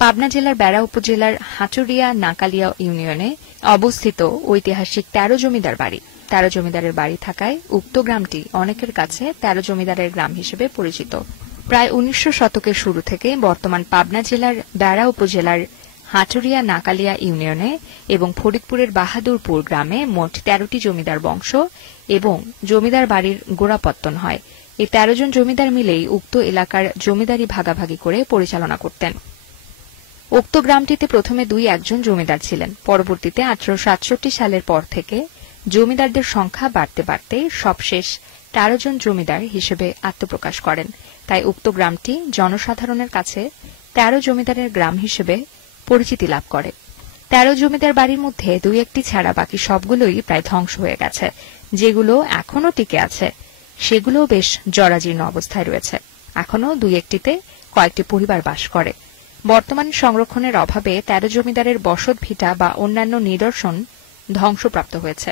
পাবনা জেলার বেড়া উপজেলার হাটুরিয়া নাকালিয়া ইউনিয়নে অবস্থিত ঐতিহাসিক ১৩ জমিদার বাড়ি। ১৩ জমিদারের বাড়ি থাকায় উক্ত গ্রামটি অনেকের কাছে ১৩ জমিদারের গ্রাম হিসেবে পরিচিত। প্রায় ১৯০০ শতকের শুরু থেকে বর্তমান পাবনা জেলার বেড়া উপজেলার হাটুরিয়া নাকালিয়া ইউনিয়নে এবং ফরিদপুরের বাহাদুরপুর গ্রামে মোট ১৩টি জমিদার বংশ এবং জমিদার বাড়ির গোড়াপত্তন হয়। এই ১৩ জন জমিদার মিলেই উক্ত এলাকার জমিদারি ভাগাভাগি করে পরিচালনা করতেন। উক্ত গ্রামটিতে প্রথমে ২-১ জমিদার ছিলেন। পরবর্তীতে ১৮৬৭ সালের পর থেকে জমিদারদের সংখ্যা বাড়তে বাড়তে সবশেষ ১৩ জন জমিদার হিসেবে আত্মপ্রকাশ করেন। তাই উক্ত গ্রামটি জনসাধারণের কাছে ১৩ জমিদারের গ্রাম হিসেবে পরিচিতি লাভ করে। ১৩ জমিদার বাড়ির মধ্যে ২-১টি ছাড়া বাকি সবগুলোই প্রায় ধ্বংস হয়ে গেছে। যেগুলো এখনও টিকে আছে সেগুলো বেশ জরাজীর্ণ অবস্থায় রয়েছে। এখনও ২-১টিতে কয়েকটি পরিবার বাস করে। বর্তমান সংরক্ষণের অভাবে ১৩ জমিদারের বসত ভিটা বা অন্যান্য নিদর্শন ধ্বংসপ্রাপ্ত হয়েছে।